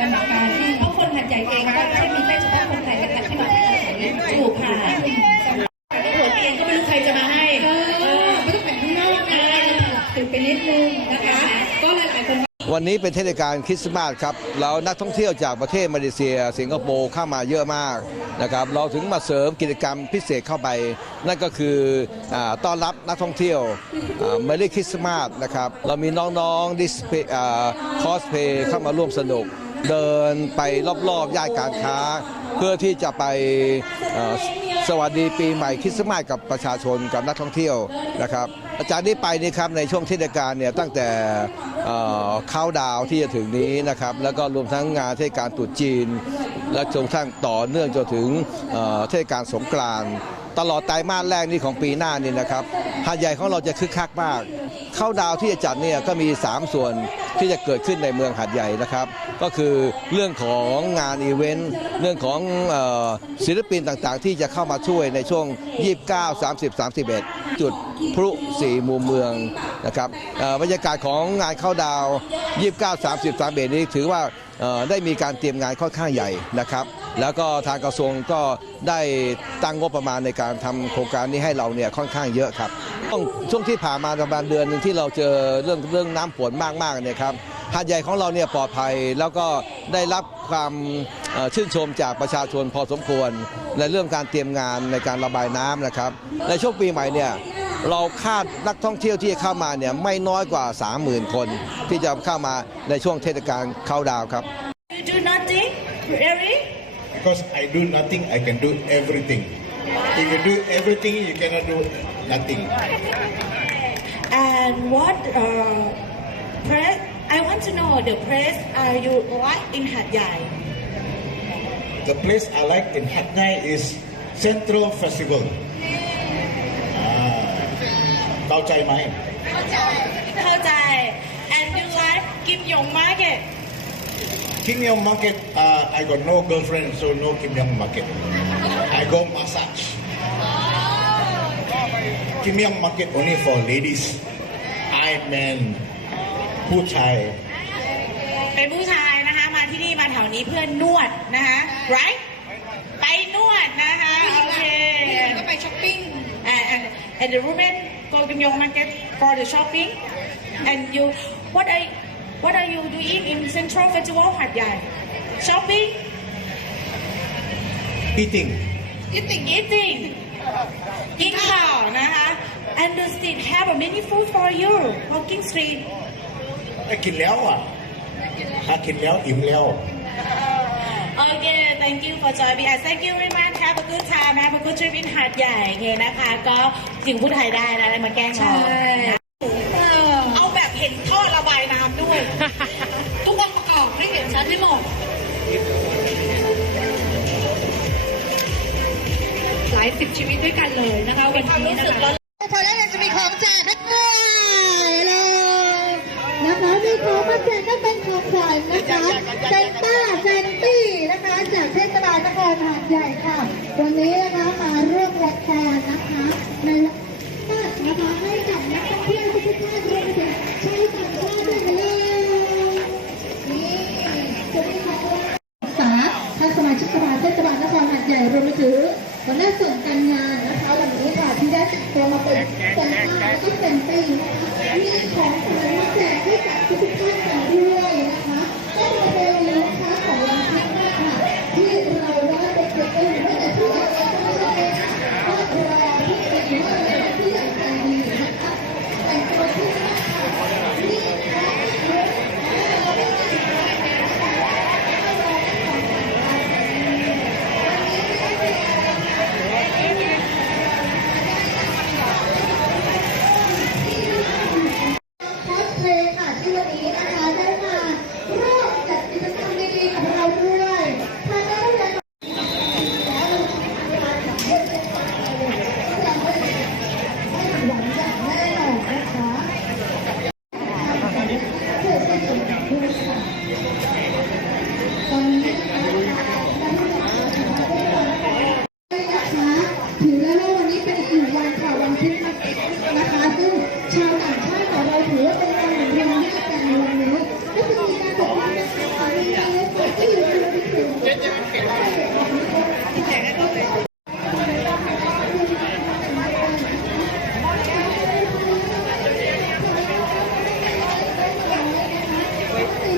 กรรมการที่เพราะคนหัดใหญ่เองก็ไม่ใช่มีแค่เฉพาะคนไทยนะคะที่มาถูกค่ะหัวเตียงก็ไม่รู้ใครจะมาให้เออไม่ต้องแต่งข้างนอกนะติดไปนิดนึงนะคะ ก็หลายๆคนวันนี้เป็นเทศกาลคริสต์มาสครับแล้วนักท่องเที่ยวจากประเทศมาเลเซีย สิงคโปร์เข้ามาเยอะมากนะครับ เราถึงมาเสริมกิจกรรมพิเศษเข้าไป นั่นก็คืออต้อนรับนักท่องเที่ยวเมลี่คริสต์มาสนะครับ เรามีน้องๆดิสเพย์คอสเพย์เข้ามาร่วมสนุก เดินไปรอบๆย่านการค้า เพื่อที่จะไปสวัสดีปีใหม่คริสต์มาสกับประชาชนกับนักท่องเที่ยวนะครับอาจารย์นี้ไปนี่ครับในช่วงเทศกาลเนี่ยตั้งแต่เข้าดาวที่จะถึงนี้นะครับแล้วก็รวมทั้งงานเทศกาลตรุษจีน และจนกระทั่งต่อเนื่องจนถึงเอ่อเทศกาลสงกรานต์ตลอดไตรมาสแรกนี่ของปีหน้านี่นะครับหาดใหญ่ของเราจะคึกคักมาก เข้าดาวที่จะจัดเนี่ยก็มี 3 ส่วนที่จะเกิดขึ้นในเมืองหาดใหญ่นะครับ ก็คือเรื่องของงานอีเวนต์เรื่องของศิลปินต่างๆ ที่จะเข้ามาช่วยในช่วง 29 30 31 จุดพลุสี่มุมเมืองนะครับบรรยากาศของงานเข้าดาว 29 30 31นี้ถือว่า ได้มีการเตรียมงานค่อนข้างใหญ่นะครับ แล้วก็ทางกระทรวงก็ได้ตั้งงบประมาณในการทำโครงการนี้ให้เราเนี่ยค่อนข้างเยอะครับช่วงที่ผ่านมาประมาณเดือนหนึ่งที่เราเจอเรื่องเรื่องน้ำฝนมากๆเนี่ยครับหาดใหญ่ของเราเนี่ยปลอดภัยแล้วก็ได้รับความชื่นชมจากประชาชนพอสมควร ในเรื่องการเตรียมงานในการระบายน้ำนะครับ ในช่วงปีใหม่เนี่ย เราคาดนักท่องเที่ยวที่จะเข้ามาเนี่ยไม่น้อยกว่า 30,000 คน ที่จะเข้ามาในช่วงเทศกาลเข้าดาวน์ครับ You do nothing? Really? Because I do nothing, I can do everything. If you do everything, you cannot do nothing. And what uh, press? I want to know the press are you like in Hat Yai? The place I like in Hat Yai is Central Festival. Ah, เข้าใจไหมเข้าใจ And you like Kim Yong Market? Kim Yong Market, uh, I got no girlfriend, so no Kim Yong Market. I go massage. Kim Yong Market only for ladies. I man ผู้ชายเป็นผู้ชายนะคะ มาที่นี่มาแถวนี้เพื่อนนวดนะคะ right ไปนวดนะคะ โอเคก็ไปช้อปปิ้ง and and and the women go Kim Yong Market for the shopping and you what are what are you doing in Central Festival หัดใหญ่ shopping eating eating eating กินข้าวนะคะ and the street have a many food for you walking street ได้กินแล้วอ่ะถ้ากินแล้วอิ่มแล้ว Okay thank you for joining us thank you very much have a good time have a good trip in หาดใหญ่โอเคนะคะ ก็สิ่งพูดไทยได้นะอะไรมาแกล้งน้องใช่เอาแบบเห็นท่อระบายน้ำด้วย ทุกองค์ประกอบให้เห็นชัดให้หมดหลายสิบชีวิตด้วยกันเลยนะคะวันนี้นะคะ พอแล้วเราจะมีของแจกให้ด้วยเลยนะคะมีของมาแจกก็เป็นของขวัญนะคะเซนต้าเซนตี้นะคะจากเท ศบาลนครหาดใหญ่ค่ะ วันนี้นะคะมาร่วมรับทนนะคะในนะคะให้กับนักท่องเที่ยวทุกท่านรวมไปถึงชาวต่างชาติด้วยเลยนี่จะมีของรศึกษาท่านสมาชิกสภาเทศบาลนครหาดใหญ่รวมไปถึงหัวหน้าส่วนการงานนะคะวันนี้ค่ะที่ได้ติดตัวมาเป็นเป็นอาแล้วก็เป็นปีนะคะมีของขวัญมาแจกให้กับทุกท่านกันด้วย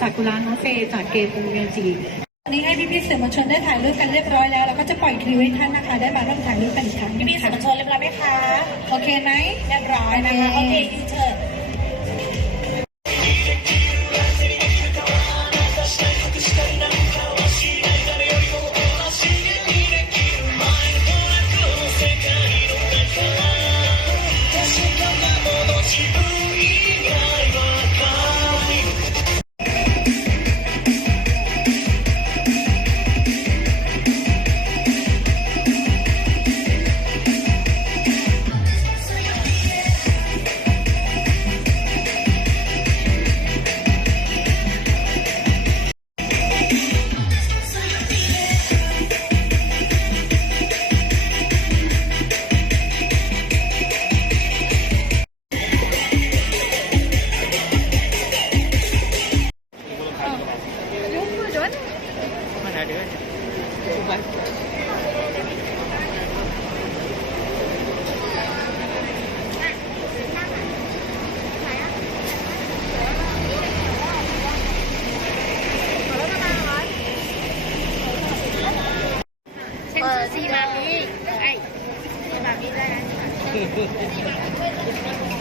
ซากุระนอสเซจากเกมเมียวจีวันนี้ให้พี่ๆสื่อมวลชนได้ถ่ายรูปกันเรียบร้อยแล้วเราก็จะปล่อยคลิปให้ท่านนะคะ ได้มาร่วมถ่ายรูปกันอีกครั้งหนึ่งพี่ๆสื่อมวลชนเรียบร้อยไหมคะ โอเคไหมเรียบร้อยนะคะ โอเคยูเทิร์ hai đứa. Chụp ảnh Hãy subscribe cho kênh Ghiền Mì Gõ Để không bỏ lỡ những video hấp dẫn